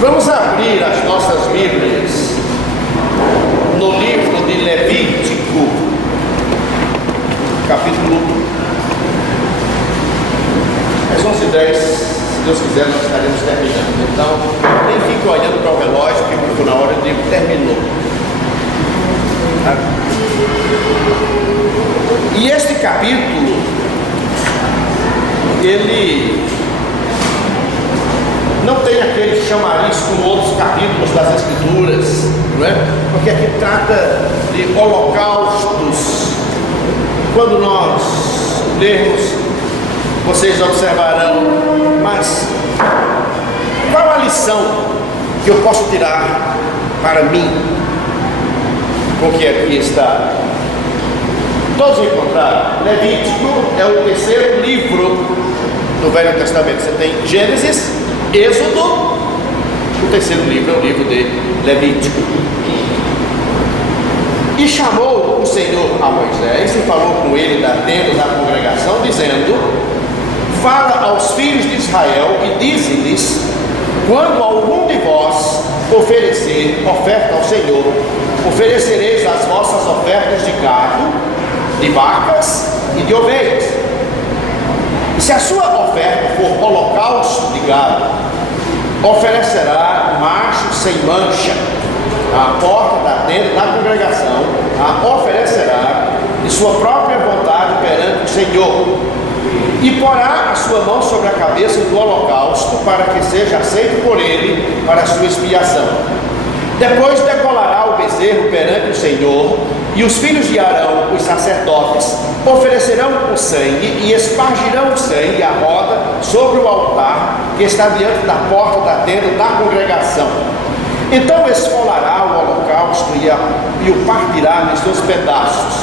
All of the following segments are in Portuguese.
Vamos abrir as nossas Bíblias no livro de Levítico, capítulo 11:10. Se Deus quiser, nós estaremos terminando. Então, nem fique olhando para o relógio, porque na hora eu digo terminou. E este capítulo, ele não tem aquele chamariz como outros capítulos das Escrituras, não é? Porque aqui trata de holocaustos. Quando nós lermos, vocês observarão, mas qual a lição que eu posso tirar para mim com o que aqui está? Todos encontraram? Levítico é o terceiro livro do Velho Testamento. Você tem Gênesis, Êxodo, o terceiro livro é o livro de Levítico. E chamou o Senhor a Moisés e falou com ele da tenda da congregação, dizendo: fala aos filhos de Israel e dize-lhes: quando algum de vós oferecer oferta ao Senhor, oferecereis as vossas ofertas de gado, de vacas e de ovelhas. E se a sua oferta for holocausto de gado, oferecerá macho sem mancha à porta da tenda da congregação, a oferecerá de sua própria vontade perante o Senhor, e porá a sua mão sobre a cabeça do holocausto, para que seja aceito por ele para a sua expiação. Depois degolará o bezerro perante o Senhor, e os filhos de Arão, os sacerdotes, oferecerão o sangue e espargirão o sangue à roda sobre o altar que está diante da porta da tenda da congregação. Então esfolará o holocausto e o partirá nos seus pedaços.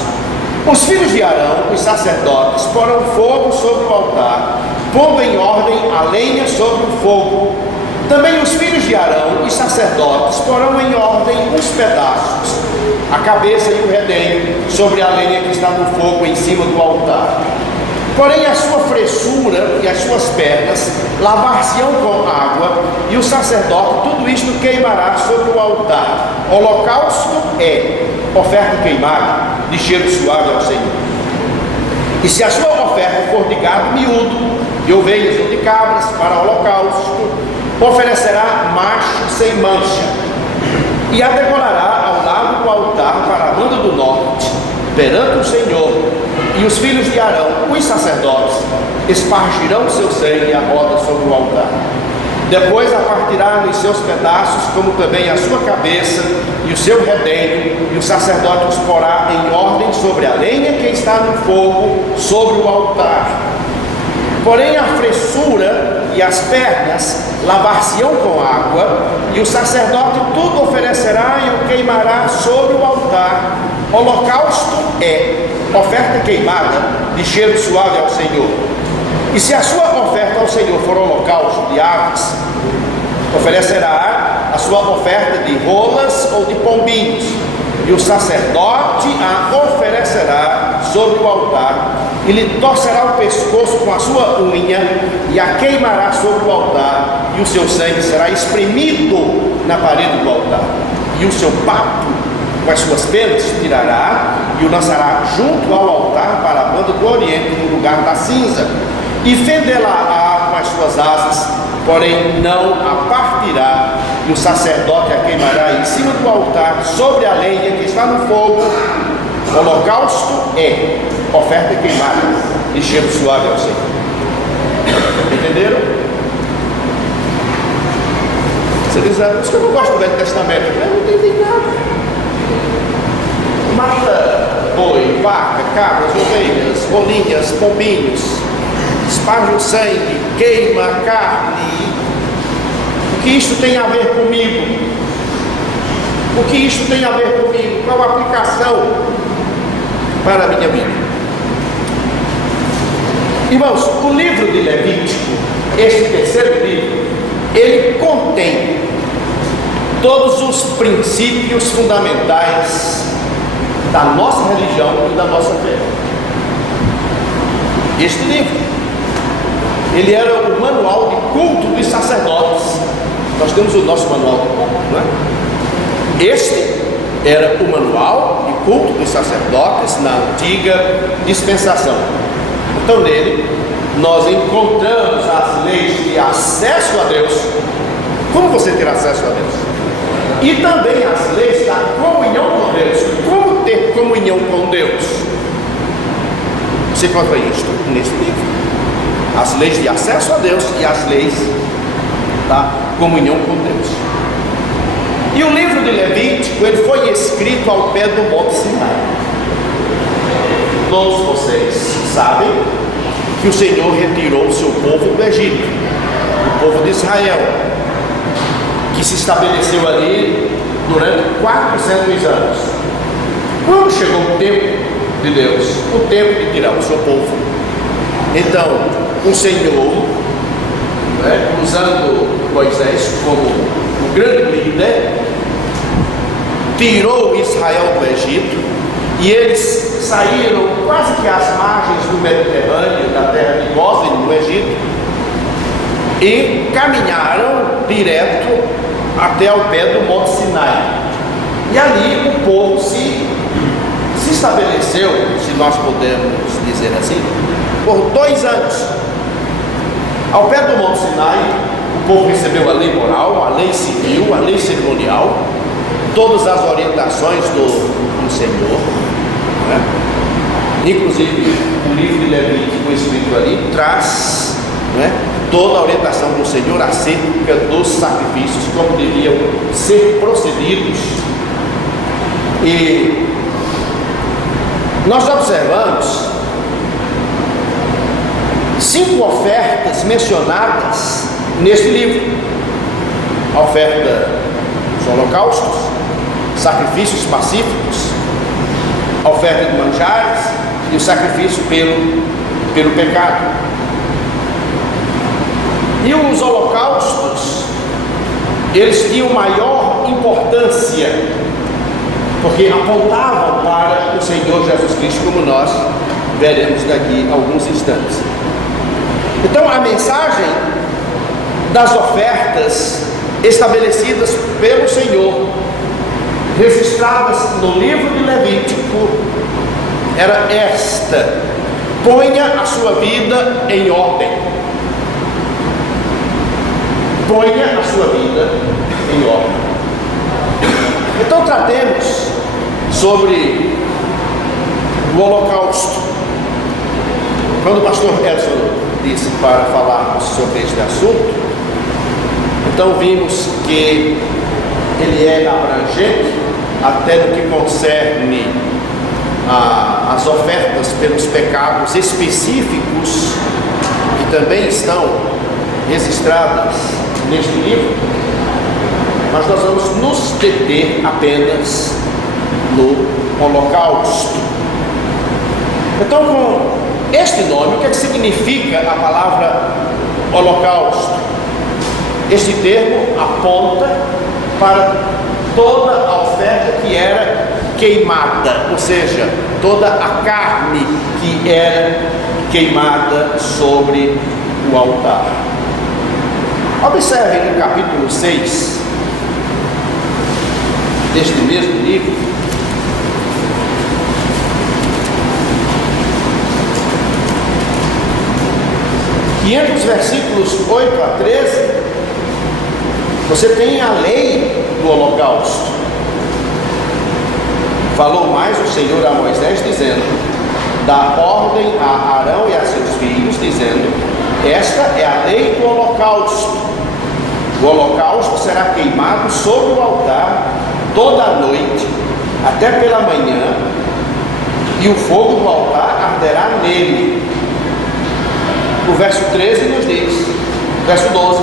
Os filhos de Arão, os sacerdotes, porão fogo sobre o altar, pondo em ordem a lenha sobre o fogo. Também os filhos de Arão, os sacerdotes, porão em ordem os pedaços, a cabeça e o redenho, sobre a lenha que está no fogo em cima do altar. Porém a sua fressura e as suas pernas lavar-se-ão com água, e o sacerdote tudo isto queimará sobre o altar. Holocausto é oferta queimada, de cheiro suave ao Senhor. E se a sua oferta for de gado miúdo, de ovelhas ou de cabras para holocausto, oferecerá macho sem mancha, e a degolará ao lado do altar para a banda do norte, perante o Senhor. E os filhos de Arão, os sacerdotes, espargirão o seu sangue à roda sobre o altar. Depois a partirá nos seus pedaços, como também a sua cabeça e o seu redenho, e o sacerdote os porá em ordem sobre a lenha que está no fogo sobre o altar. Porém a fressura e as pernas lavar-se-ão com água, e o sacerdote tudo oferecerá e o queimará sobre o altar. Holocausto é oferta queimada, de cheiro suave ao Senhor. E se a sua oferta ao Senhor for holocausto de aves, oferecerá a sua oferta de rolas ou de pombinhos, e o sacerdote a oferecerá sobre o altar, e lhe torcerá o pescoço com a sua unha, e a queimará sobre o altar, e o seu sangue será espremido na parede do altar. E o seu papo com as suas penas tirará, e o lançará junto ao altar para a banda do oriente, no lugar da cinza, e fendê-la com as suas asas, porém não a partirá, e o sacerdote a queimará em cima do altar, sobre a lenha que está no fogo. Holocausto é oferta queimada, de cheiro suave ao Senhor. Entenderam? Você diz: por isso que eu não gosto do Velho Testamento. Eu não entendi nada. Mata boi, vaca, cabras, ovelhas, rolinhas, pombinhos, esparge o sangue, queima a carne. O que isto tem a ver comigo? O que isto tem a ver comigo? Qual a aplicação para a minha vida? Irmãos, o livro de Levítico, este terceiro livro, ele contém todos os princípios fundamentais da nossa religião e da nossa fé. Este livro, ele era o manual de culto dos sacerdotes Nós temos o nosso manual de culto, não é? Este era o manual de culto dos sacerdotes na antiga dispensação. Então nele nós encontramos as leis de acesso a Deus. Como você ter acesso a Deus? E também as leis da comunhão com Deus. Como ter comunhão com Deus? Você encontra isto nesse livro. As leis de acesso a Deus e as leis da comunhão com Deus. E o livro de Levítico, ele foi escrito ao pé do Monte Sinai. Todos vocês sabem que o Senhor retirou o seu povo do Egito, o povo de Israel, que se estabeleceu ali durante 400 anos. Quando chegou o tempo de Deus, o tempo de tirar o seu povo, então o Senhor, usando Moisés como o grande líder, tirou Israel do Egito, e eles saíram quase que às margens do Mediterrâneo, da terra de Gósen, no Egito, e caminharam direto até o pé do Monte Sinai. E ali o povo se estabeleceu, se nós podemos dizer assim, por 2 anos. Ao pé do Monte Sinai, o povo recebeu a lei moral, a lei civil, a lei cerimonial, todas as orientações do Senhor, né? Inclusive o livro de Levítico escrito ali traz, né, toda a orientação do Senhor acerca dos sacrifícios, como deviam ser procedidos. E nós observamos 5 ofertas mencionadas neste livro: a oferta dos holocaustos, sacrifícios pacíficos, a oferta de manjares e o sacrifício pelo pecado. E os holocaustos, eles tinham maior importância, porque apontavam para o Senhor Jesus Cristo, como nós veremos daqui a alguns instantes. Então a mensagem das ofertas estabelecidas pelo Senhor, registradas no livro de Levítico, era esta: ponha a sua vida em ordem. Ponha a sua vida em ordem. Então tratemos sobre o holocausto. Quando o pastor Edson disse para falarmos sobre este assunto, então vimos que ele é abrangente até no que concerne as ofertas pelos pecados específicos, que também estão registradas neste livro, mas nós vamos nos deter apenas no holocausto. Então, com este nome, o que é que significa a palavra holocausto? Este termo aponta para toda a oferta que era queimada, ou seja, toda a carne que era queimada sobre o altar. Observe no capítulo 6 deste mesmo livro, e entre os versículos 8 a 13, você tem a lei do holocausto. Falou mais o Senhor a Moisés, dizendo: dá ordem a Arão e a seus filhos, dizendo: esta é a lei do holocausto. O holocausto será queimado sobre o altar toda a noite, até pela manhã, e o fogo do altar arderá nele. O verso 13 nos diz, verso 12: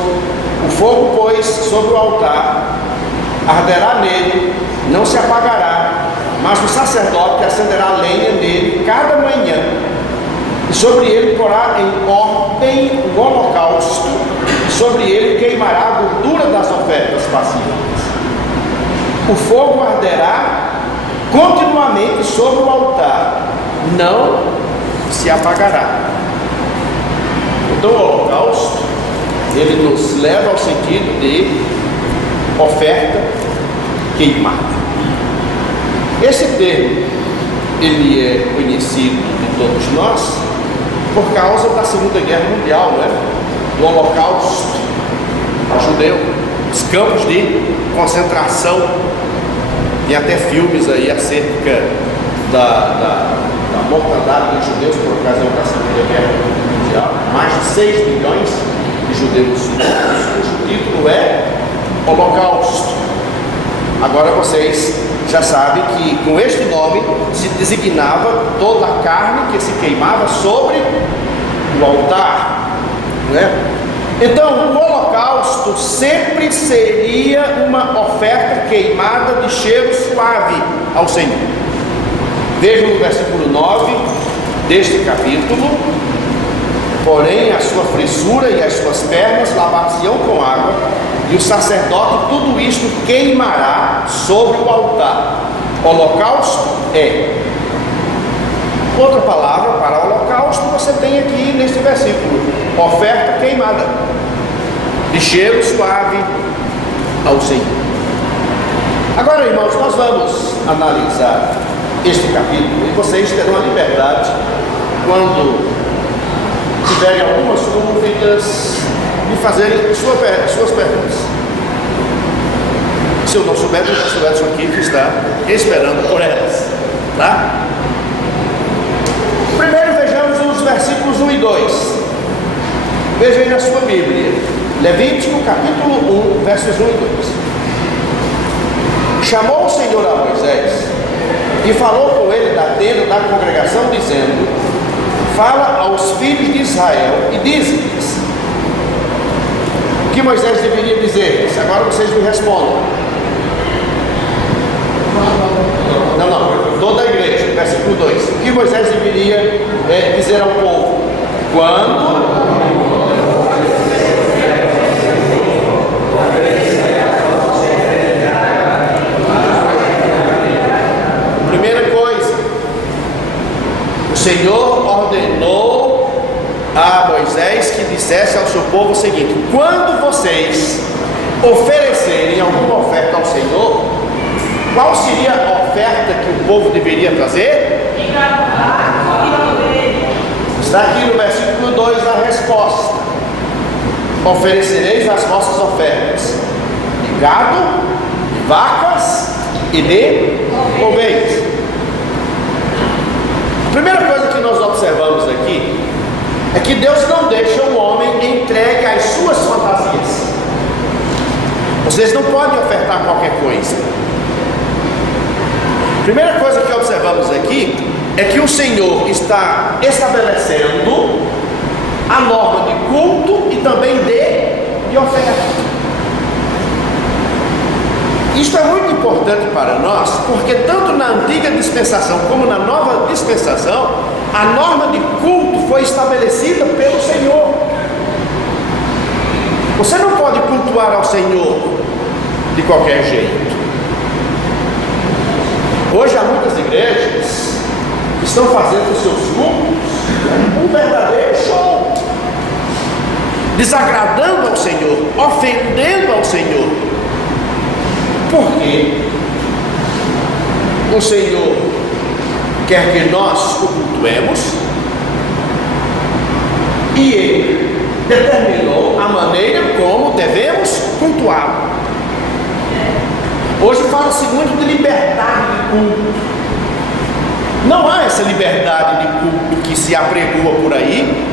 o fogo, pois, sobre o altar arderá nele, não se apagará, mas o sacerdote acenderá lenha nele cada manhã, e sobre ele porá em ordem o holocausto, e sobre ele queimará a gordura das ofertas pacíficas. O fogo arderá continuamente sobre o altar, não se apagará. Então o holocausto, ele nos leva ao sentido de oferta queimada. Esse termo, ele é conhecido de todos nós por causa da Segunda Guerra Mundial, né? Do Holocausto judeu, os campos de concentração. Tem até filmes aí acerca da mortandade dos judeus por ocasião da Segunda Guerra Mundial. Mais de 6 milhões de judeus mortos, cujo título é Holocausto. Agora vocês já sabem que com este nome se designava toda a carne que se queimava sobre o altar, né? Então, o holocausto sempre seria uma oferta queimada de cheiro suave ao Senhor. Veja no versículo 9 deste capítulo: porém a sua frissura e as suas pernas lavar-se-ão com água, e o sacerdote tudo isto queimará sobre o altar. Holocausto é. Outra palavra para holocausto você tem aqui neste versículo: oferta queimada, de cheiro suave ao Senhor. Agora, irmãos, nós vamos analisar este capítulo e vocês terão a liberdade, quando tiverem algumas dúvidas, de fazerem suas perguntas. Se eu não souber, o pastor Edson aqui que está esperando por elas, tá? Primeiro vejamos os versículos 1 e 2. Veja aí na sua Bíblia, Levítico capítulo 1, versos 1 e 2. Chamou o Senhor a Moisés e falou com ele da tenda da congregação, dizendo: fala aos filhos de Israel e dize-lhes. O que Moisés deveria dizer? Agora vocês me respondam. Não, toda a igreja, versículo 2. O que Moisés deveria dizer ao povo? Quando primeira coisa, o Senhor ordenou a Moisés que dissesse ao seu povo o seguinte: quando vocês oferecerem alguma oferta ao Senhor, qual seria a oferta que o povo deveria trazer? Está aqui no versículo 2 a resposta: oferecereis as vossas ofertas de gado, de vacas e de ovelhas. A primeira coisa que nós observamos aqui é que Deus não deixa o homem entregue às suas fantasias. Vocês não podem ofertar qualquer coisa. A primeira coisa que observamos aqui é que o Senhor está estabelecendo a norma de culto e também de oferta. Isto é muito importante para nós, porque tanto na antiga dispensação como na nova dispensação, a norma de culto foi estabelecida pelo Senhor. Você não pode cultuar ao Senhor de qualquer jeito. Hoje há muitas igrejas que estão fazendo os seus cultos um verdadeiro show, desagradando ao Senhor, ofendendo ao Senhor. Porque o Senhor quer que nós o cultuemos e Ele determinou a maneira como devemos cultuá-lo. Hoje fala-se muito de liberdade de culto. Não há essa liberdade de culto que se apregoa por aí,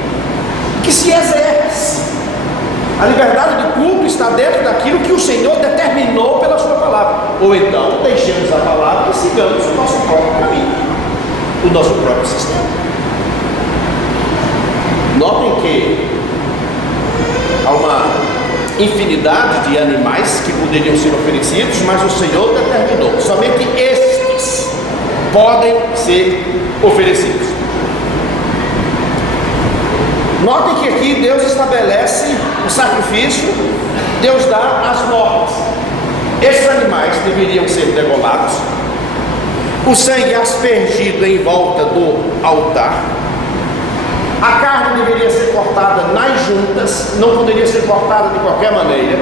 que se exerce. A liberdade de culto está dentro daquilo que o Senhor determinou pela sua palavra. Ou então deixemos a palavra e sigamos o nosso próprio caminho, o nosso próprio sistema. Notem que há uma infinidade de animais que poderiam ser oferecidos, mas o Senhor determinou: somente estes podem ser oferecidos. Notem que aqui Deus estabelece o sacrifício, Deus dá as normas. Esses animais deveriam ser degolados, o sangue aspergido em volta do altar, a carne deveria ser cortada nas juntas, não poderia ser cortada de qualquer maneira.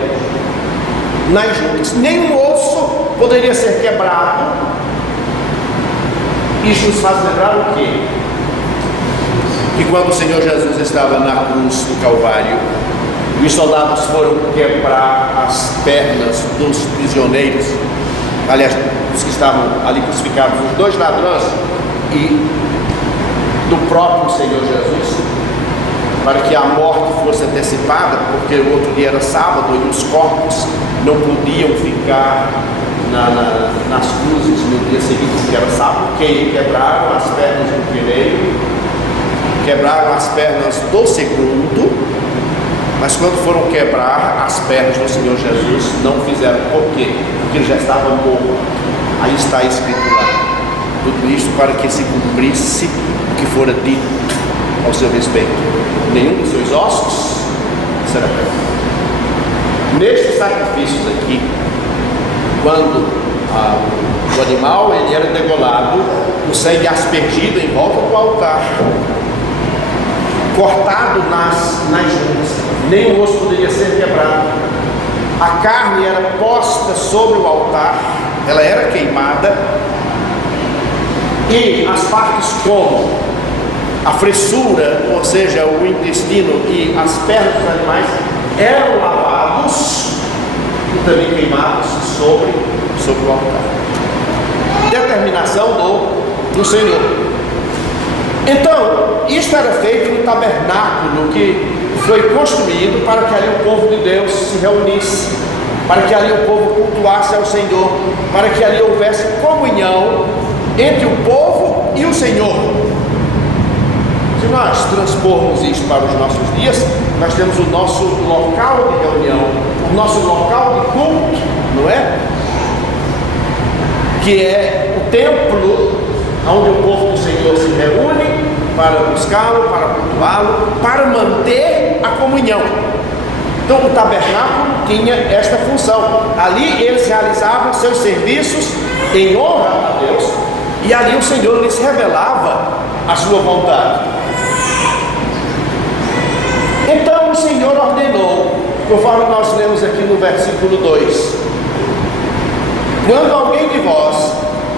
nas juntas, nenhum osso poderia ser quebrado. Isso nos faz lembrar o quê? Que quando o Senhor Jesus estava na cruz do Calvário, os soldados foram quebrar as pernas dos prisioneiros, aliás, dos que estavam ali crucificados, os dois ladrões e do próprio Senhor Jesus, para que a morte fosse antecipada, porque o outro dia era sábado e os corpos não podiam ficar nas cruzes no dia seguinte, que era sábado. Que quebraram as pernas do primeiro, quebraram as pernas do segundo, mas quando foram quebrar as pernas do Senhor Jesus, não fizeram. Por quê? Porque ele já estava morto. Aí está escrito lá, tudo isso para que se cumprisse o que fora dito ao seu respeito: nenhum dos seus ossos será quebrado. Nestes sacrifícios aqui, quando o animal ele era degolado, o sangue aspergido em volta do altar, cortado nas juntas, nenhum osso poderia ser quebrado. A carne era posta sobre o altar, ela era queimada, e as partes como a fressura, ou seja, o intestino e as pernas dos animais, eram lavados e também queimados sobre o altar. Determinação do Senhor. Então, isto era feito no tabernáculo que foi construído para que ali o povo de Deus se reunisse, para que ali o povo cultuasse ao Senhor, para que ali houvesse comunhão entre o povo e o Senhor. Se nós transpormos isso para os nossos dias, nós temos o nosso local de reunião, o nosso local de culto, não é? Que é o templo onde o povo do Senhor se reúne para buscá-lo, para cultuá-lo, para manter a comunhão. Então o tabernáculo tinha esta função. Ali eles realizavam seus serviços em honra a Deus, e ali o Senhor lhes revelava a sua vontade. Então o Senhor ordenou, conforme nós lemos aqui no versículo 2: quando alguém de vós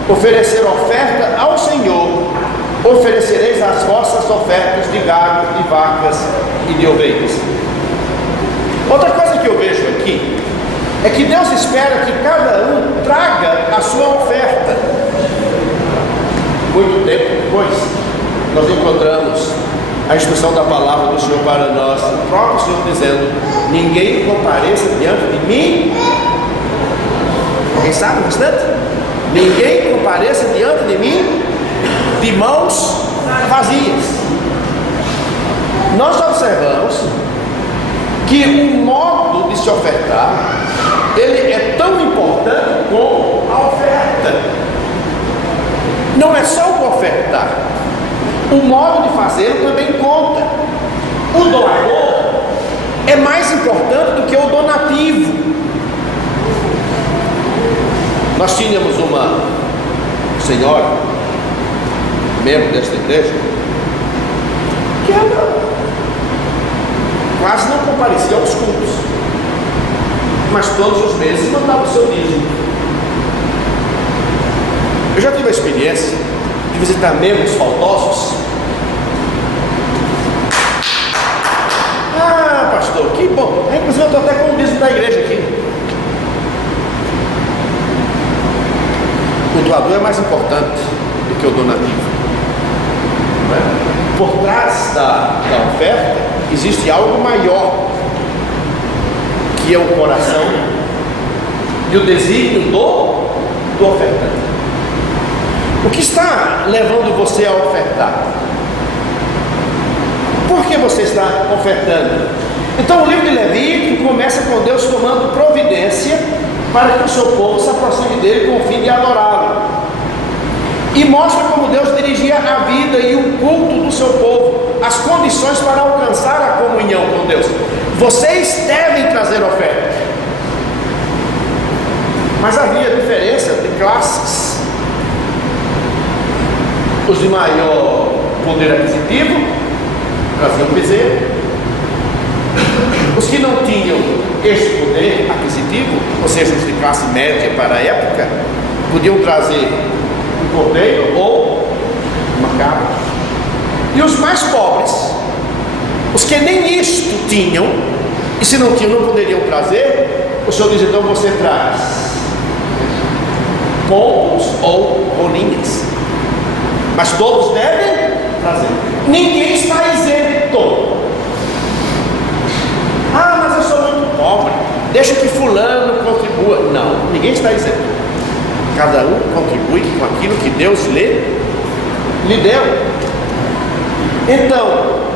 oferecer oferta ao Senhor, oferecereis as vossas ofertas de gado, de vacas e de ovelhas. Outra coisa que eu vejo aqui é que Deus espera que cada um traga a sua oferta. Muito tempo depois, nós encontramos a instrução da palavra do Senhor para nós, o próprio Senhor dizendo: ninguém compareça diante de mim. Alguém sabe o restante? Ninguém compareça diante de mim de mãos vazias. Nós observamos que o modo de se ofertar, ele é tão importante como a oferta. Não é só o ofertar, o modo de fazer também conta. O doador é mais importante do que o donativo. Nós tínhamos uma senhora, membro desta igreja, que ela quase não comparecia aos cultos, mas todos os meses mandava o seu dízimo. Eu já tive a experiência de visitar membros faltosos. Ah, pastor, que bom! Inclusive eu estou até com o dízimo da igreja aqui. O doador é mais importante do que o donativo. Não é? Por trás da oferta existe algo maior, que é o coração e o desígnio do ofertante. O que está levando você a ofertar? Por que você está ofertando? Então o livro de Levítico começa com Deus tomando providência para que o seu povo se aproxime dele com o fim de adorá-lo, e mostra como Deus dirigia a vida e o culto do seu povo, as condições para alcançar a comunhão com Deus. Vocês devem trazer oferta. Mas havia diferença de classes. Os de maior poder aquisitivo traziam bezerro, Os que não tinham este poder aquisitivo, ou seja, os de classe média para a época, podiam trazer um cordeiro ou uma cabra. E os mais pobres, os que nem isto tinham, e se não tinham, não poderiam trazer, o Senhor diz: então você traz pombos ou rolinhas, mas todos devem trazer. Ninguém está isento. Ah, mas eu sou muito pobre, deixa que fulano contribua. Não, ninguém está isento. Cada um contribui com aquilo que Deus lhe deu. Então,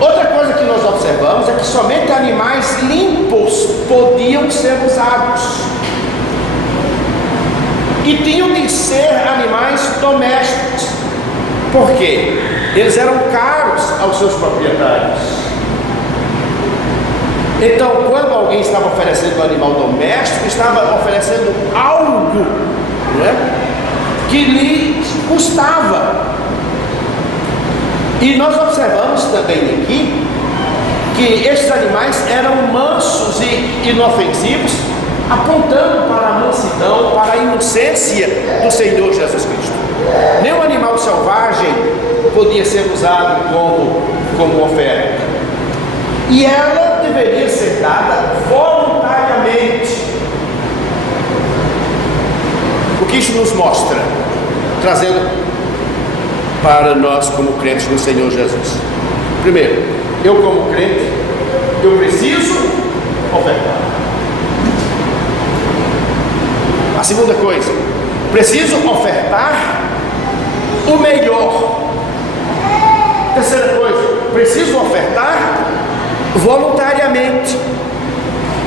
outra coisa que nós observamos é que somente animais limpos podiam ser usados. E tinham de ser animais domésticos. Por quê? Eles eram caros aos seus proprietários. Então, quando alguém estava oferecendo um animal doméstico, estava oferecendo algo, não é, que lhe custava. E nós observamos também aqui que estes animais eram mansos e inofensivos, apontando para a mansidão, para a inocência do Senhor Jesus Cristo. Nenhum animal selvagem podia ser usado como oferta. E ela deveria ser dada voluntariamente. O que isso nos mostra? Trazendo para nós como crentes no Senhor Jesus. Primeiro, eu como crente, eu preciso ofertar. A segunda coisa, preciso ofertar o melhor. Terceira coisa, preciso ofertar voluntariamente.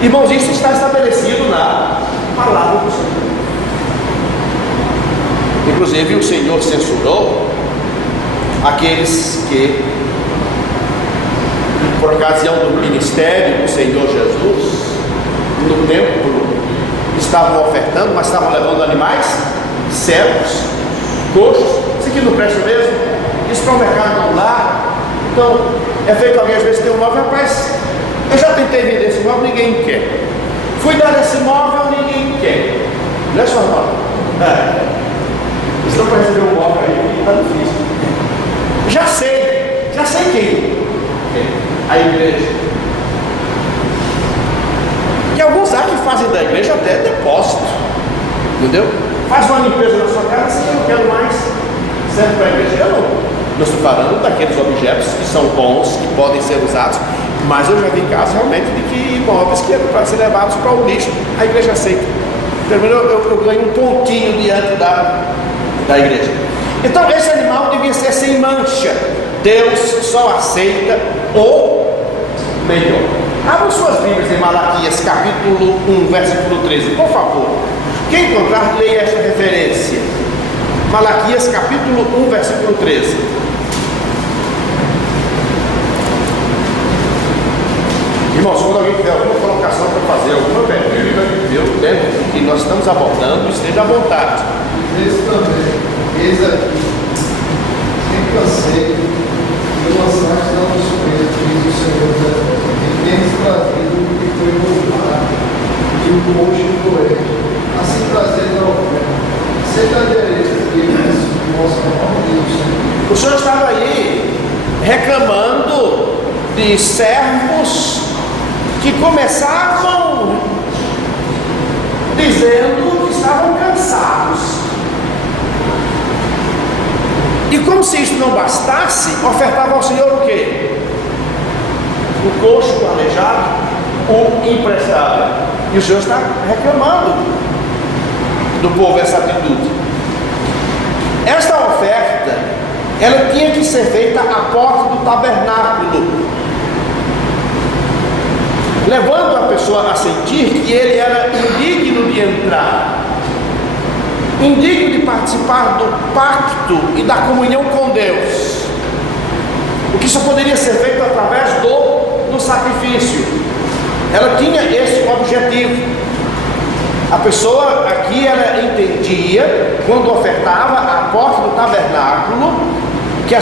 Irmãos, isso está estabelecido na palavra do Senhor. Inclusive o Senhor censurou aqueles que, por ocasião do ministério do Senhor Jesus, no templo, estavam ofertando, mas estavam levando animais cegos, coxos. Isso aqui não presta mesmo? Isso para o mercado lá. Então, é feito alguém às vezes tem um móvel, rapaz, eu já tentei vender esse móvel, ninguém quer. Fui dar esse móvel, ninguém quer. Não é só móvel. Estão para receber um móvel aí, está difícil. Já sei quem. A igreja. E alguns há que fazem da igreja até depósito. Entendeu? Faz uma limpeza na sua casa, eu não quero mais. Serve para a igreja. Eu não estou falando daqueles objetos que são bons, que podem ser usados, mas eu já vi casos realmente de que imóveis que eram para ser levados para o lixo, a igreja aceita. Pelo menos eu ganho um pontinho diante da igreja. Então esse animal devia ser sem mancha. Deus só aceita o melhor. Abram suas Bíblias em Malaquias capítulo 1, versículo 13, por favor. Quem encontrar, leia esta referência. Malaquias capítulo 1, versículo 13. Irmãos, quando alguém tiver alguma colocação para fazer, alguma pergunta, eu tento que nós estamos abordando, esteja à vontade. Esse também. Eis aqui, sem canseiro, eu lançaste da nossa surpresa, diz o Senhor dos Exércitos, e tens trazido o que foi roubado, e o coxo doente, assim trazendo a oferta. Aceitareis o vosso nome, Deus. O Senhor estava aí reclamando de servos que começavam dizendo que estavam cansados. E como se isso não bastasse, ofertava ao Senhor o quê? O coxo, o aleijado, o emprestado. E o Senhor está reclamando do povo essa atitude. Esta oferta, ela tinha que ser feita à porta do tabernáculo, levando a pessoa a sentir que ele era indigno de entrar, indigno de participar do pacto e da comunhão com Deus, o que só poderia ser feito através do sacrifício. Ela tinha esse objetivo. A pessoa aqui, ela entendia, quando ofertava à porta do tabernáculo, que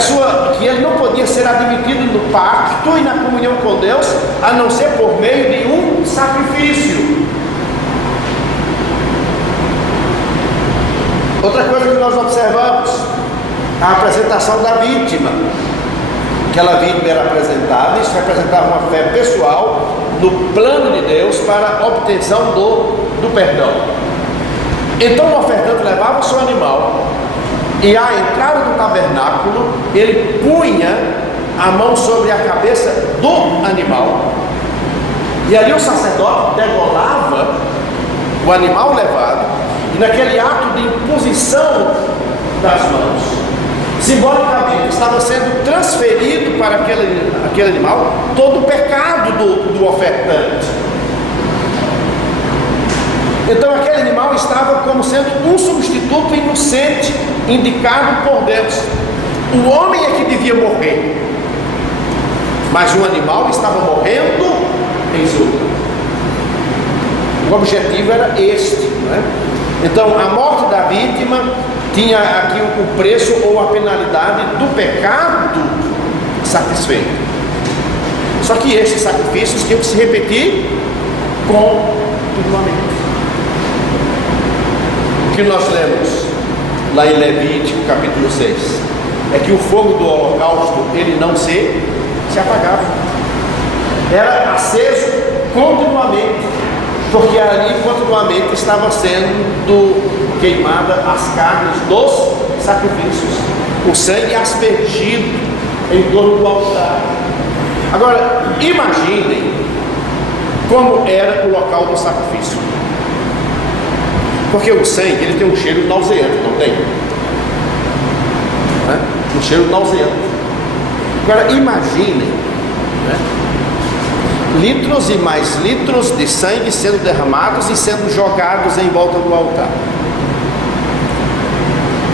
ele não podia ser admitido no pacto e na comunhão com Deus, a não ser por meio de um sacrifício. Outra coisa que nós observamos, a apresentação da vítima. Aquela vítima era apresentada, isso representava uma fé pessoal no plano de Deus para a obtenção do perdão. Então o ofertante levava o seu animal e à entrada do tabernáculo ele punha a mão sobre a cabeça do animal e ali o sacerdote degolava o animal levado e naquele ato de imposição das mãos, simbolicamente estava sendo transferido para aquele animal todo o pecado do ofertante. Então aquele animal estava como sendo um substituto inocente, indicado por Deus. O homem é que devia morrer, mas o animal estava morrendo em seu lugar. O objetivo era este, não é? Então a morte da vítima tinha aqui o preço ou a penalidade do pecado satisfeito. Só que estes sacrifícios tinham que se repetir continuamente. O que nós lemos lá em Levítico capítulo 6 é que o fogo do holocausto ele não se apagava, era aceso continuamente, porque ali continuamente estava sendo queimada as carnes dos sacrifícios, o sangue aspergido em torno do altar. Agora imaginem como era o local do sacrifício, porque o sangue ele tem um cheiro nauseante, não tem? Um cheiro nauseante. Agora imaginem, né? Litros e mais litros de sangue sendo derramados e sendo jogados em volta do altar.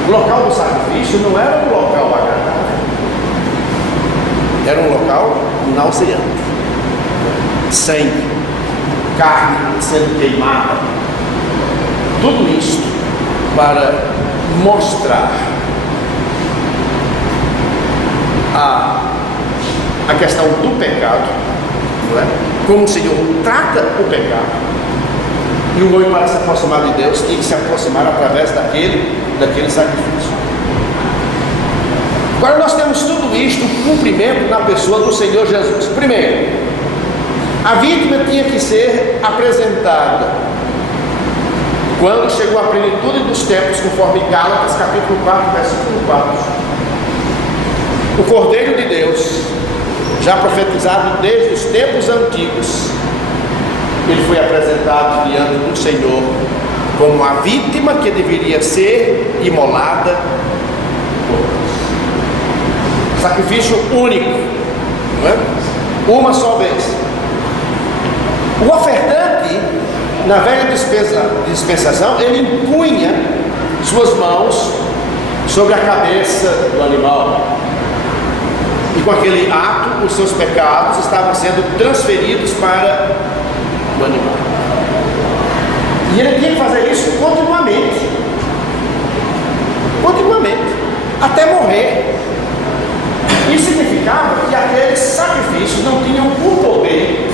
O local do sacrifício não era um local agradável, era um local nauseante. Sangue, carne sendo queimada, tudo isso para mostrar a questão do pecado, não é? Como o Senhor trata o pecado, e o homem, para se aproximar de Deus, tinha que se aproximar através daquele sacrifício. Agora nós temos tudo isto, um cumprimento na pessoa do Senhor Jesus. Primeiro, a vítima tinha que ser apresentada quando chegou a plenitude dos tempos, conforme Gálatas capítulo 4, versículo 4. O Cordeiro de Deus, já profetizado desde os tempos antigos, ele foi apresentado diante do Senhor como a vítima que deveria ser imolada por Deus. Sacrifício único, não é? Uma só vez. O ofertante, na velha dispensação, ele impunha suas mãos sobre a cabeça do animal. E com aquele ato, os seus pecados estavam sendo transferidos para o animal. E ele tinha que fazer isso continuamente, até morrer. Isso significava que aqueles sacrifícios não tinham o poder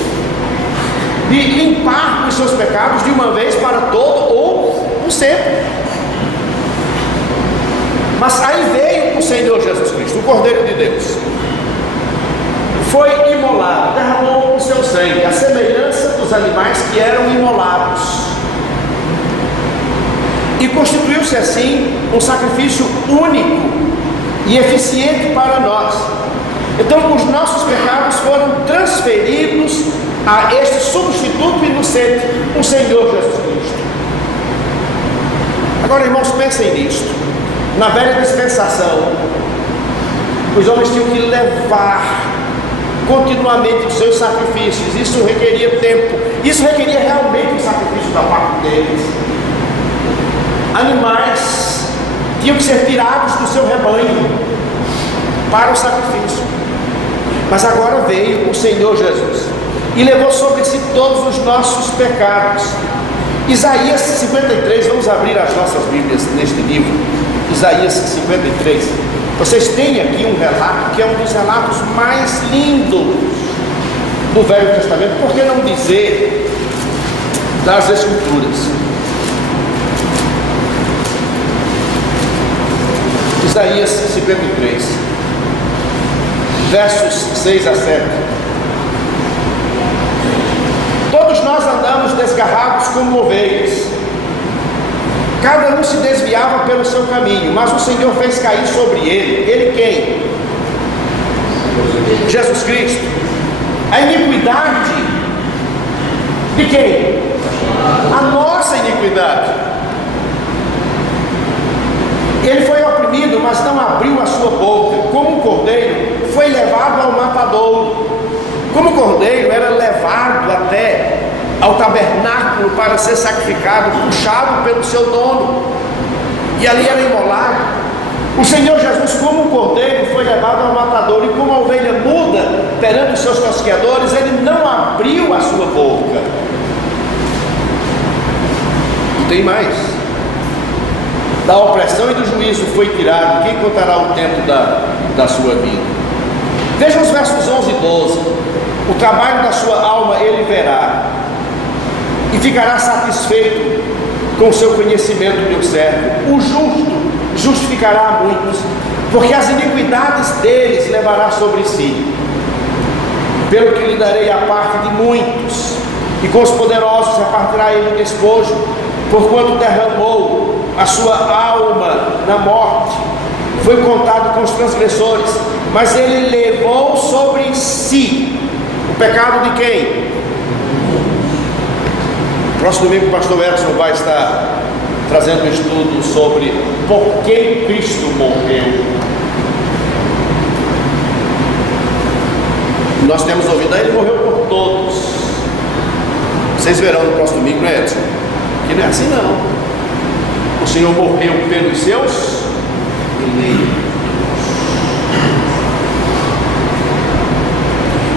de limpar os seus pecados de uma vez para todo ou por sempre. Mas aí veio o Senhor Jesus Cristo, o Cordeiro de Deus, foi imolado, derramou o seu sangue, a semelhança dos animais que eram imolados, e constituiu-se assim um sacrifício único e eficiente para nós. Então os nossos pecados foram transferidos a este substituto inocente, o Senhor Jesus Cristo. Agora, irmãos, pensem nisto. Na velha dispensação, os homens tinham que levar continuamente os seus sacrifícios. Isso requeria tempo, isso requeria realmente um sacrifício da parte deles. Animais tinham que ser tirados do seu rebanho para o sacrifício. Mas agora veio o Senhor Jesus e levou sobre si todos os nossos pecados. Isaías 53, vamos abrir as nossas Bíblias neste livro. Isaías 53. Vocês têm aqui um relato que é um dos relatos mais lindos do Velho Testamento, por que não dizer das Escrituras? Isaías 53, versos 6 a 7. Todos nós andamos desgarrados como ovelhas, cada um se desviava pelo seu caminho, mas o Senhor fez cair sobre ele. Ele quem? Jesus Cristo. A iniquidade de quem? A nossa iniquidade. Ele foi oprimido, mas não abriu a sua boca. Como um cordeiro, foi levado ao matadouro. Como cordeiro, era levado até ao tabernáculo para ser sacrificado, puxado pelo seu dono, e ali era imolado. O Senhor Jesus, como um cordeiro, foi levado ao matadouro, e como a ovelha muda perante os seus tosqueadores, ele não abriu a sua boca. E tem mais: da opressão e do juízo foi tirado. Quem contará o tempo da sua vida? Vejam os versos 11 e 12. O trabalho da sua alma ele verá, e ficará satisfeito com o seu conhecimento, meu servo. O justo justificará a muitos, porque as iniquidades deles levará sobre si. Pelo que lhe darei a parte de muitos, e com os poderosos repartirá ele o despojo, porquanto derramou a sua alma na morte, foi contado com os transgressores, mas ele levou sobre si o pecado de quem? Próximo domingo o pastor Edson vai estar trazendo um estudo sobre por que Cristo morreu. Nós temos ouvido, ele morreu por todos. Vocês verão no próximo domingo, não é, Edson? Que não é assim não. O Senhor morreu pelos seus inimigos.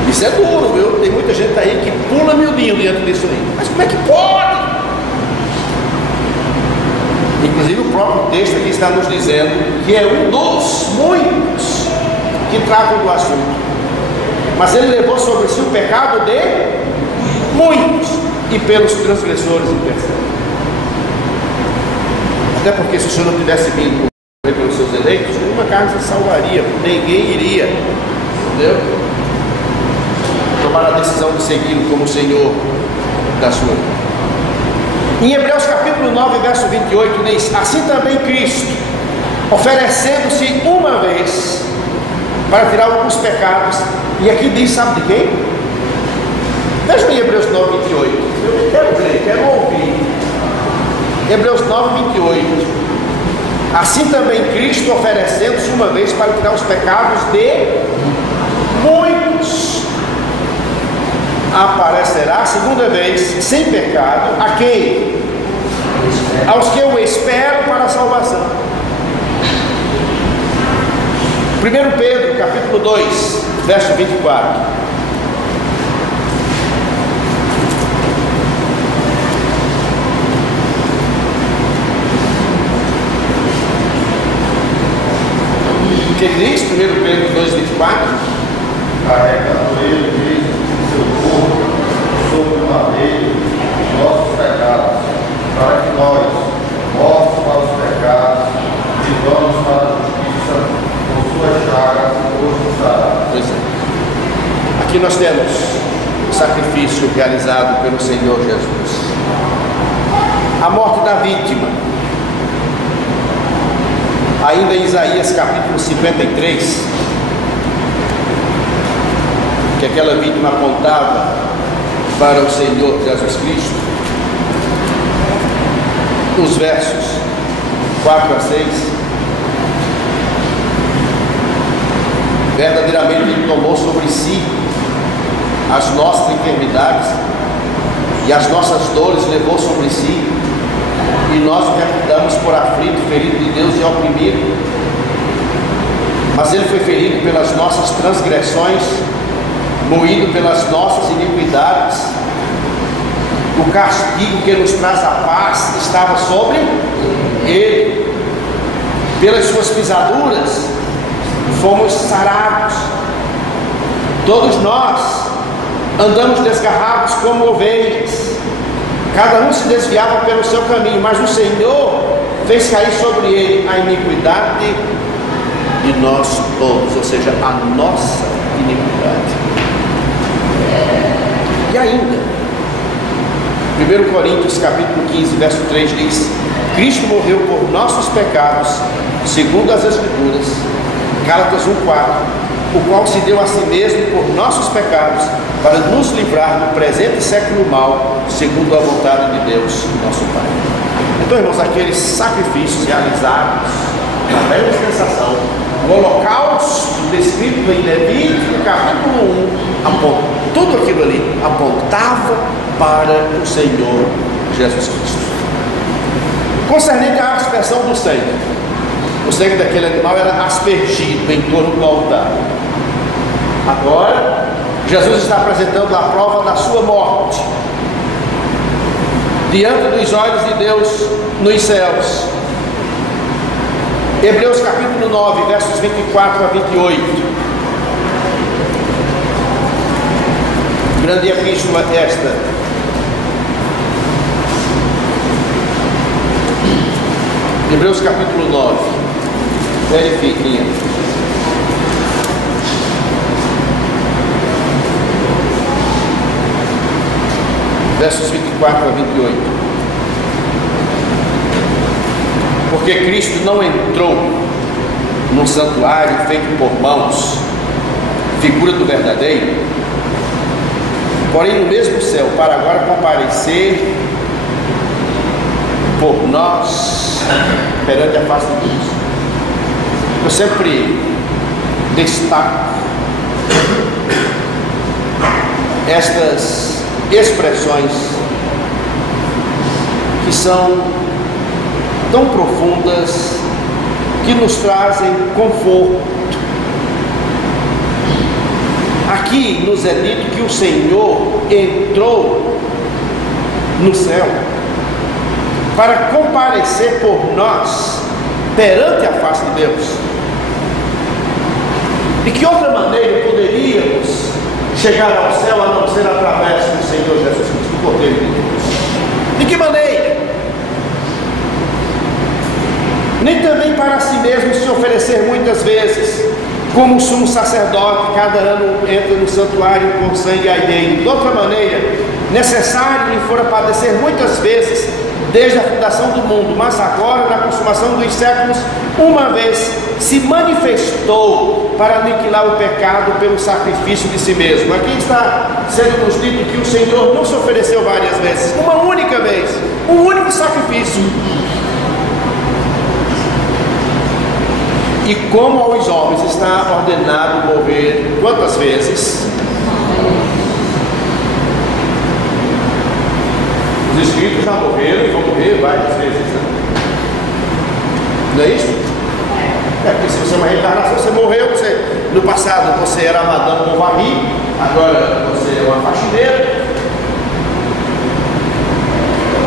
Isso é duro, viu? Tem muita gente aí que pula miudinho diante disso aí. Mas como é que pode? Inclusive o próprio texto aqui está nos dizendo que é um dos muitos que tratam do assunto. Mas ele levou sobre si o pecado de muitos, e pelos transgressores intercede. Até porque se o Senhor não tivesse vindo pelos seus eleitos, nenhuma carne se salvaria, ninguém iria, entendeu? Tomar a decisão de segui-lo como o Senhor da sua vida. Em Hebreus capítulo 9, verso 28 diz: assim também Cristo, oferecendo-se uma vez para tirar alguns pecados, e aqui diz, sabe de quem? Vejam em Hebreus 9, 28. Eu quero ler, quero ouvir. Hebreus 9, 28. Assim também Cristo, oferecendo-se uma vez para tirar os pecados de muitos, aparecerá a segunda vez sem pecado. A quem? Aos que eu espero para a salvação. 1 Pedro capítulo 2, verso 24. O que diz 1 Pedro 2, 24? Carregando ele mesmo seu corpo sobre o madeiro, nossos pecados, para que nós, mortos para os pecados, vivamos para a justiça, com suas chagas hoje sará. Pois é. Aqui nós temos o sacrifício realizado pelo Senhor Jesus, a morte da vítima. Ainda em Isaías capítulo 53, que aquela vítima apontava para o Senhor Jesus Cristo, os versos 4 a 6, verdadeiramente ele tomou sobre si as nossas enfermidades e as nossas dores levou sobre si, e nós o reputamos por aflito, ferido de Deus e oprimido. Mas ele foi ferido pelas nossas transgressões, moído pelas nossas iniquidades. O castigo que nos traz a paz estava sobre ele. Pelas suas pisaduras fomos sarados. Todos nós andamos desgarrados como ovelhas, cada um se desviava pelo seu caminho, mas o Senhor fez cair sobre ele a iniquidade de nós todos, ou seja, a nossa iniquidade. E ainda, 1 Coríntios capítulo 15, verso 3 diz: Cristo morreu por nossos pecados, segundo as Escrituras. Gálatas 1,4: o qual se deu a si mesmo por nossos pecados, para nos livrar do presente século mal, segundo a vontade de Deus, nosso Pai. Então, irmãos, aqueles sacrifícios realizados na velha dispensação, o holocausto descrito em Levítico capítulo 1, tudo aquilo ali apontava para o Senhor Jesus Cristo. Concernente à aspersão do sangue, o sangue daquele animal era aspergido em torno do altar. Agora, Jesus está apresentando a prova da sua morte diante dos olhos de Deus nos céus. Hebreus capítulo 9, versos 24 a 28. Grande epístola esta. Hebreus capítulo 9. Verifiquem. Versos 24 a 28. Porque Cristo não entrou no santuário feito por mãos, figura do verdadeiro, porém no mesmo céu, para agora comparecer por nós perante a face de Deus. Eu sempre destaco estas expressões que são tão profundas, que nos trazem conforto. Aqui nos é dito que o Senhor entrou no céu para comparecer por nós perante a face de Deus. De que outra maneira poderíamos chegar ao céu a não ser através do Senhor Jesus Cristo, o Cordeiro de Deus? De que maneira? Nem também para si mesmo se oferecer muitas vezes, como o sumo sacerdote cada ano entra no santuário com sangue alheio. De outra maneira, necessário lhe fora padecer muitas vezes desde a fundação do mundo, mas agora, na consumação dos séculos, uma vez se manifestou para aniquilar o pecado pelo sacrifício de si mesmo. Aqui está sendo nos dito que o Senhor não se ofereceu várias vezes, uma única vez, um único sacrifício. E como aos homens está ordenado morrer quantas vezes? Os espíritos já morreram e vão morrer várias vezes, né? Não é isso? É porque se você é uma reencarnação, você morreu, no passado você era Madame Bovary, agora você é uma faxineira.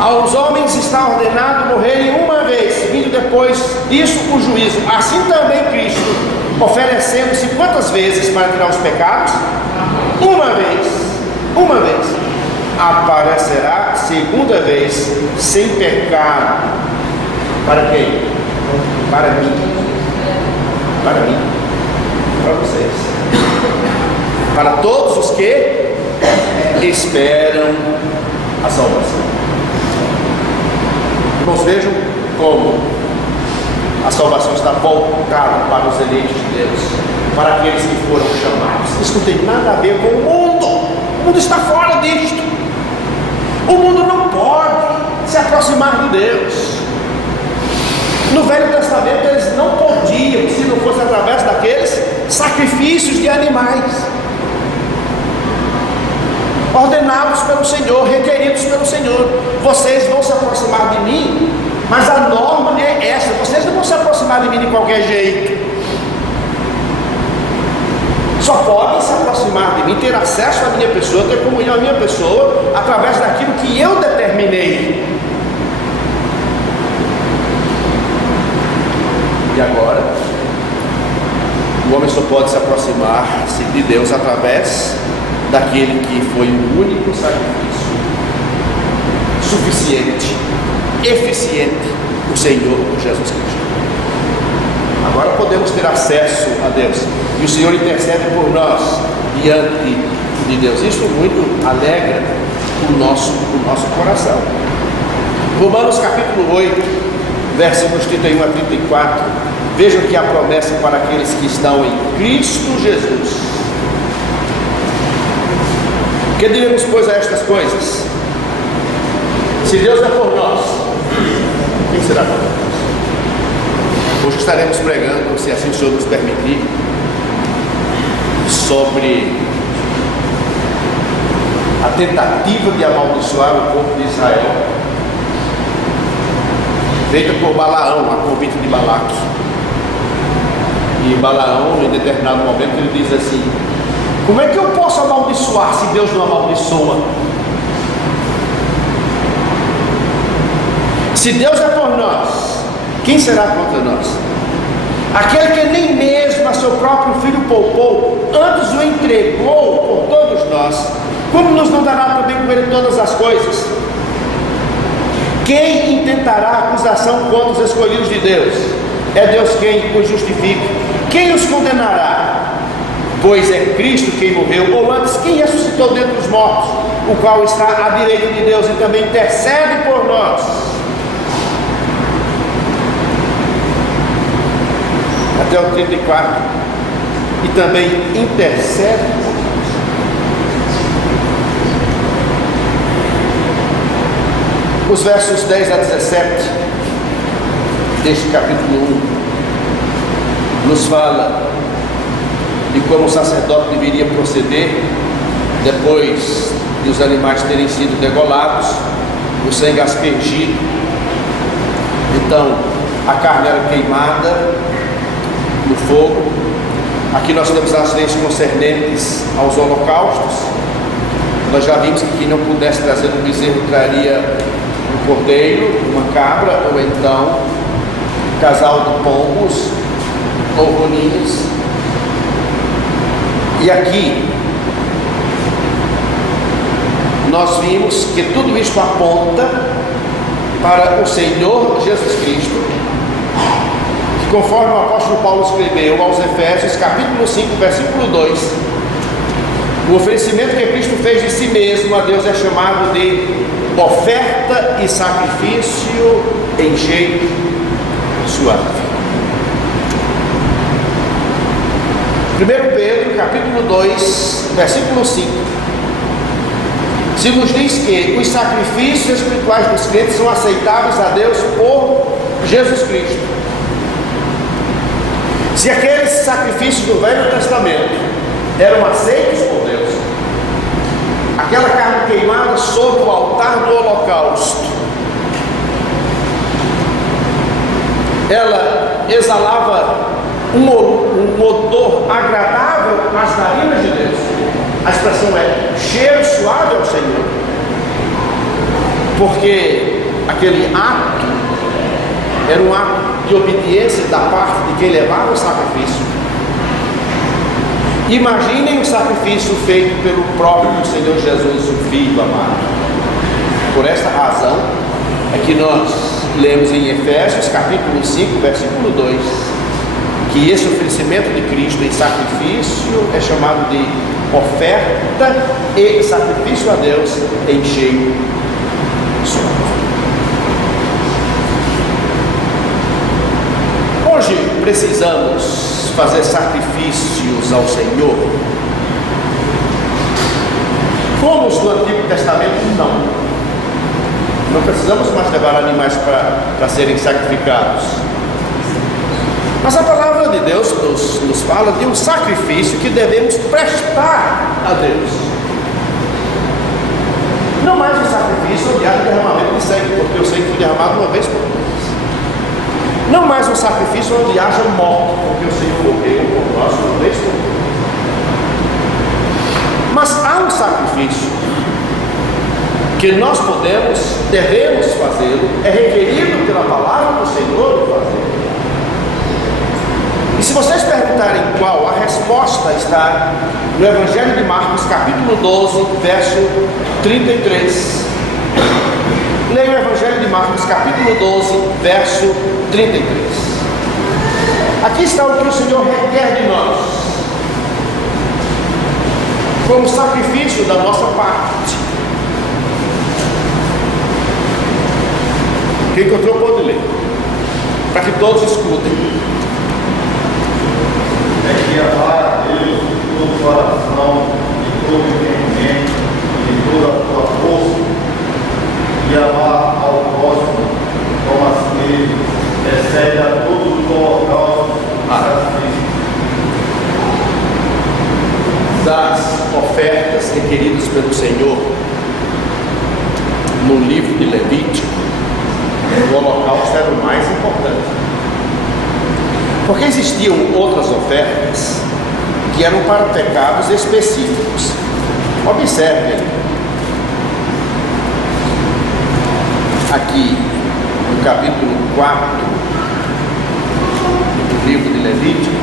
Aos homens está ordenado morrerem uma vez, vindo depois disso o juízo. Assim também Cristo, oferecendo-se quantas vezes para tirar os pecados? Uma vez, aparecerá segunda vez, sem pecado. Para quem? Para mim, para vocês, para todos os que esperam a salvação. Irmãos, vejam como a salvação está voltada para os eleitos de Deus, para aqueles que foram chamados. Isso não tem nada a ver com o mundo. O mundo está fora disto. O mundo não pode se aproximar de Deus. No Velho Testamento eles não podiam, se não fosse através daqueles sacrifícios de animais, ordenados pelo Senhor, requeridos pelo Senhor. Vocês vão se aproximar de mim, mas a norma é essa: vocês não vão se aproximar de mim de qualquer jeito. Só podem se aproximar de mim, ter acesso à minha pessoa, ter comunhão à minha pessoa, através daquilo que eu determinei. E agora, O homem só pode se aproximar-se de Deus através daquele que foi o único sacrifício suficiente, eficiente, o Senhor Jesus Cristo. Agora podemos ter acesso a Deus, e o Senhor intercede por nós diante de Deus. Isso muito alegra o nosso coração. Romanos capítulo 8, versículos 31 a 34. Vejam que a promessa para aqueles que estão em Cristo Jesus. Que diremos, pois, a estas coisas? Se Deus é por nós, quem será por nós? Hoje estaremos pregando, se assim o Senhor nos permitir, sobre a tentativa de amaldiçoar o povo de Israel, feita por Balaão, a convite de Balaque. E Balaão, em determinado momento, ele diz assim: como é que eu posso amaldiçoar se Deus não amaldiçoa? Se Deus é por nós, quem será contra nós? Aquele que nem mesmo a seu próprio filho poupou, antes o entregou por todos nós, como nos não dará também com ele todas as coisas? Quem intentará acusação contra os escolhidos de Deus? É Deus quem os justifica. Quem os condenará? Pois é Cristo quem morreu, ou antes, quem ressuscitou dentre os mortos, o qual está à direita de Deus e também intercede por nós. Até o 34. E também intercede por nós. Os versos 10 a 17 deste capítulo 1 nos fala de como o sacerdote deveria proceder depois de os animais terem sido degolados, o sangue aspergido. Então a carne era queimada no fogo. Aqui nós temos as leis concernentes aos holocaustos. Nós já vimos que quem não pudesse trazer um bezerro traria um cordeiro, uma cabra, ou então um casal de pombos ou rolinhos. E aqui nós vimos que tudo isto aponta para o Senhor Jesus Cristo, que, conforme o apóstolo Paulo escreveu aos Efésios, capítulo 5, versículo 2, o oferecimento que Cristo fez de si mesmo a Deus é chamado de oferta e sacrifício em jeito suave. 1 Pedro, capítulo 2, versículo 5, se nos diz que os sacrifícios espirituais dos crentes são aceitáveis a Deus por Jesus Cristo. Se aqueles sacrifícios do Velho Testamento eram aceitos por Deus, aquela carne queimada sobre o altar do holocausto, ela exalava um odor agradável às narinas de Deus. A expressão é cheiro suave ao Senhor, porque aquele ato era um ato de obediência da parte de quem levava o sacrifício. Imaginem o sacrifício feito pelo próprio Senhor Jesus, o Filho amado. Por esta razão é que nós lemos em Efésios capítulo 5, versículo 2, que esse oferecimento de Cristo em sacrifício é chamado de oferta e sacrifício a Deus em cheio suave. Hoje precisamos fazer sacrifícios ao Senhor. Como os do Antigo Testamento, não precisamos mais levar animais para serem sacrificados. Mas a palavra de Deus nos fala de um sacrifício que devemos prestar a Deus. Não mais um sacrifício onde há derramamento de sangue, porque o sangue foi derramado uma vez por todas. Não mais um sacrifício onde haja morte, porque o Senhor morreu por nós uma vez por todas. Mas há um sacrifício que nós devemos fazê-lo, é requerido pela palavra do Senhor fazer. E se vocês perguntarem qual, a resposta está no Evangelho de Marcos, capítulo 12, verso 33. Leia o Evangelho de Marcos, capítulo 12, verso 33. Aqui está o que o Senhor requer de nós, como sacrifício da nossa parte. Quem encontrou pode ler, para que todos escutem. É que amar a Deus de todo o coração, de todo o entendimento, de toda a tua força, e amar ao próximo como a si mesmo, excede a todos os holocaustos e sacrifícios. Das ofertas requeridas pelo Senhor no livro de Levítico, o holocausto era o mais importante, porque existiam outras ofertas que eram para pecados específicos. Observe aqui no capítulo 4 do livro de Levítico,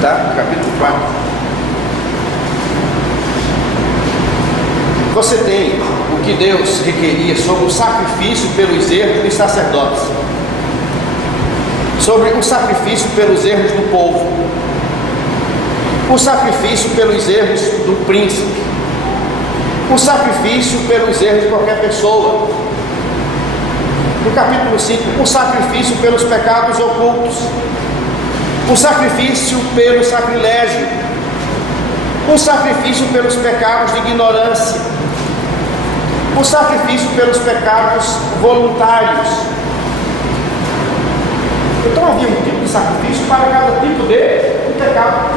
tá? Capítulo 4. Você tem o que Deus requeria sobre o sacrifício pelos erros dos sacerdotes, sobre o sacrifício pelos erros do povo, o sacrifício pelos erros do príncipe, o sacrifício pelos erros de qualquer pessoa. No capítulo 5, o sacrifício pelos pecados ocultos, o sacrifício pelo sacrilégio, o sacrifício pelos pecados de ignorância, o sacrifício pelos pecados voluntários. Então havia um tipo de sacrifício para cada tipo de pecado.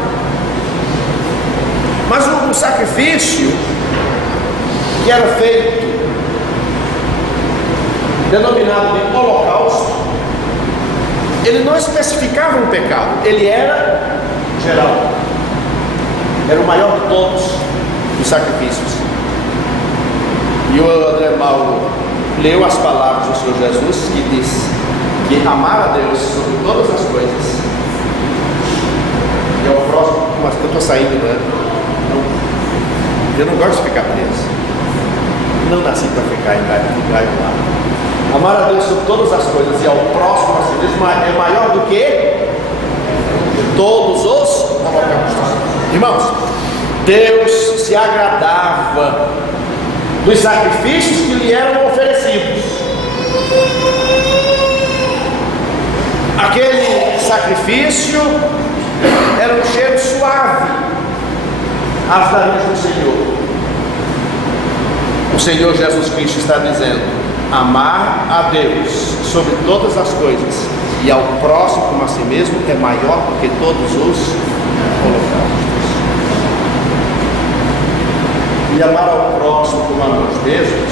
Mas o sacrifício que era feito, denominado de holocausto, ele não especificava um pecado, ele era geral, era o maior de todos os sacrifícios. E o André Mauro leu as palavras do Senhor Jesus, que diz que amar a Deus sobre todas as coisas, e ao próximo, mas que eu estou saindo, né? Eu não gosto de ficar preso, não nasci para ficar em lugar lá. Amar a Deus sobre todas as coisas e ao próximo a si mesmo é maior do que todos os holocaustos. Irmãos, Deus se agradava dos sacrifícios que lhe eram oferecidos. Aquele sacrifício era um cheiro suave às narinas do Senhor. O Senhor Jesus Cristo está dizendo: amar a Deus sobre todas as coisas e ao próximo como a si mesmo é maior do que todos os holocaustos. E amar ao próximo como a nós mesmos,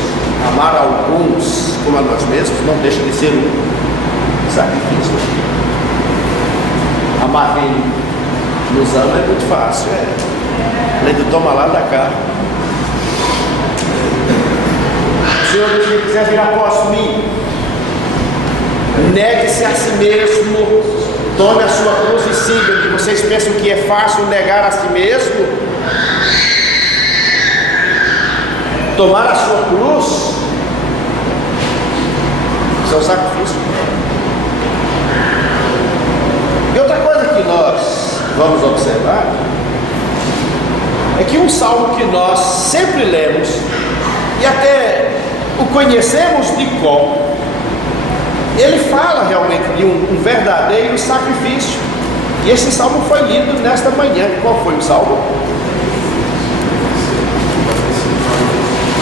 amar a alguns como a nós mesmos, não deixa de ser um sacrifício. Amar quem nos ama é muito fácil, além do toma lá da cá. O Senhor diz que quiser vir após mim, negue-se a si mesmo, tome a sua cruz e siga-me. Vocês pensam que é fácil negar a si mesmo? Tomar a sua cruz, isso é um sacrifício. E outra coisa que nós vamos observar é que um salmo que nós sempre lemos e até o conhecemos de cor, ele fala realmente de um verdadeiro sacrifício. E esse salmo foi lido nesta manhã. Qual foi o salmo?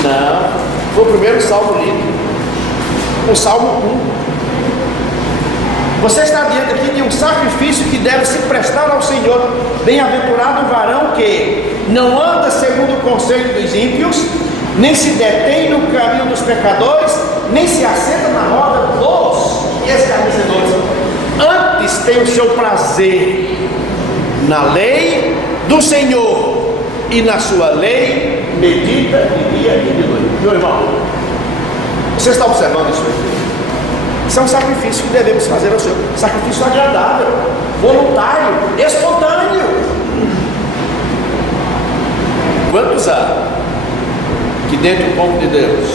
Não, foi o primeiro salmo lido, o salmo 1. Você está diante aqui de um sacrifício que deve se prestar ao Senhor. Bem-aventurado o varão que não anda segundo o conselho dos ímpios, nem se detém no caminho dos pecadores, nem se assenta na roda dos escarnecedores. Antes tem o seu prazer na lei do Senhor, e na sua lei medita de dia e de noite. Meu irmão, você está observando isso aqui? Isso é um sacrifício que devemos fazer ao Senhor. Sacrifício agradável, voluntário, espontâneo. Quantos há que dentro do povo de Deus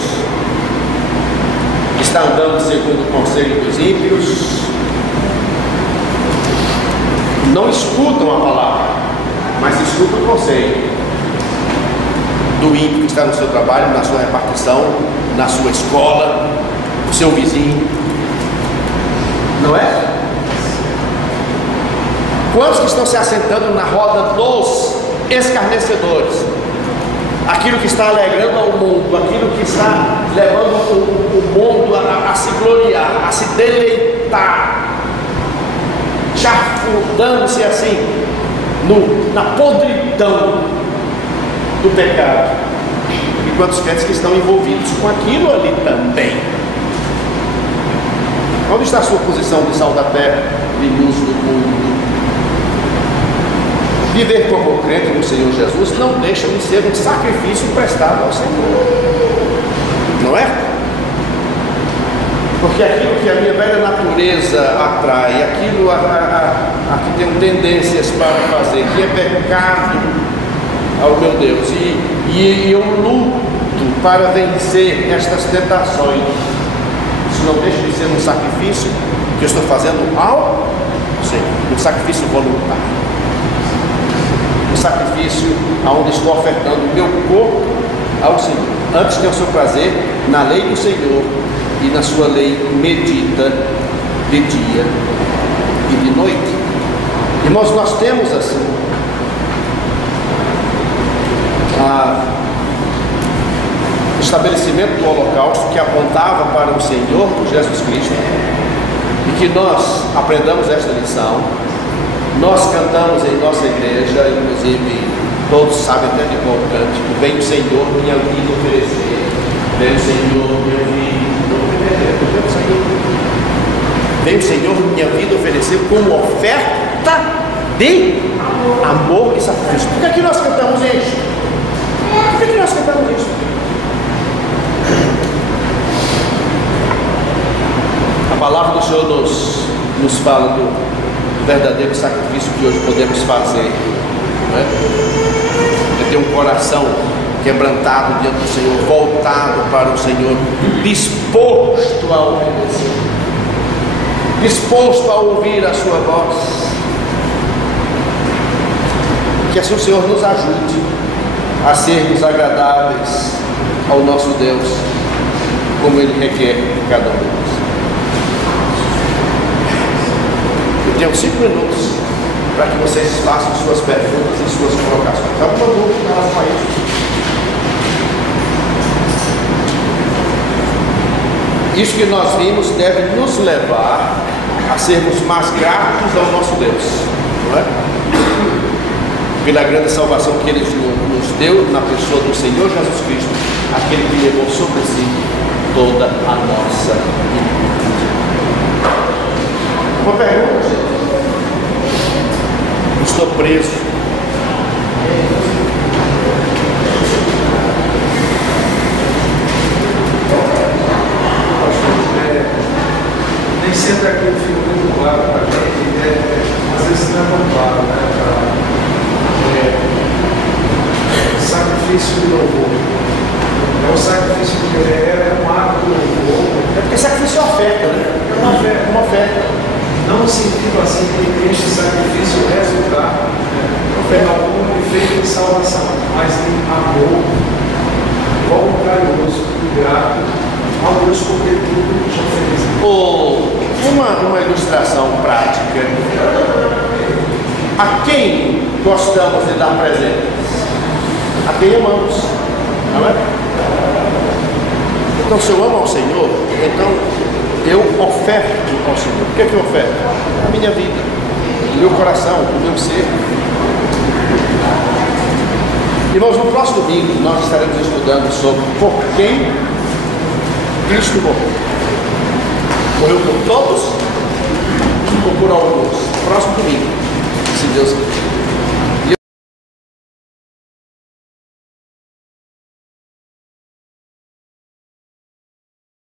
está andando segundo o conselho dos ímpios, não escutam a palavra, mas escutam o conselho do ímpio que está no seu trabalho, na sua repartição, na sua escola, o seu vizinho, não é? Quantos que estão se assentando na roda dos escarnecedores? Aquilo que está alegrando ao mundo, aquilo que está levando o mundo a se gloriar, a se deleitar, chafurdando-se assim na podridão do pecado. E quantos crentes que estão envolvidos com aquilo ali também? Onde está a sua posição de sal da terra e luz do mundo? Viver como crente no Senhor Jesus não deixa de ser um sacrifício prestado ao Senhor, não é? Porque aquilo que a minha velha natureza atrai, aquilo a que tenho tendências para fazer, que é pecado ao meu Deus, e eu luto para vencer estas tentações, isso não deixa de ser um sacrifício que eu estou fazendo ao Senhor, um sacrifício voluntário. Um sacrifício onde estou ofertando o meu corpo ao Senhor. Antes tenho o seu prazer na lei do Senhor e na sua lei medita de dia e de noite. Irmãos, nós temos assim o estabelecimento do holocausto que apontava para o Senhor Jesus Cristo, e que nós aprendamos esta lição. Nós cantamos em nossa igreja, inclusive todos sabem até de qual cântico: vem o Senhor minha vida oferecer, vem o Senhor minha vida, vem o Senhor minha vida oferecer como oferta de amor e sacrifício. Por que aqui nós cantamos isso? Por que aqui nós cantamos isso? A palavra do Senhor nos fala do verdadeiro sacrifício que hoje podemos fazer, não é? É ter um coração quebrantado diante do Senhor, voltado para o Senhor, disposto a obedecer, disposto a ouvir a sua voz. Que assim o Senhor nos ajude a sermos agradáveis ao nosso Deus, como Ele requer de cada um de nós. Eu tenho 5 minutos para que vocês façam suas perguntas e suas colocações. Alguma dúvida em relação a isso? Isso que nós vimos deve nos levar a sermos mais gratos ao nosso Deus, não é? Pela grande salvação que Ele nos deu na pessoa do Senhor Jesus Cristo, aquele que levou sobre si toda a nossa iniquidade. Uma pergunta, gente. Estou preso. Nem sempre aquilo fica muito claro para a gente, às vezes não é tão claro, né? Sacrifício de louvor. É um sacrifício que é um ato de louvor. É porque sacrifício é oferta, né? É uma oferta. Não no sentido assim que este sacrifício resultar em algum efeito de salvação, mas em amor voluntarioso e grato ao Deus por ter tudo já fez. Uma ilustração prática. A quem gostamos de dar presentes? A quem amamos, não é? Então, se eu amo ao Senhor, então eu oferto ao Senhor. O que é que eu oferto? A minha vida, o meu coração, o meu ser. Irmãos, no próximo domingo nós estaremos estudando sobre por quem Cristo morreu. Morreu por todos ou por alguns? Próximo domingo, se Deus quiser.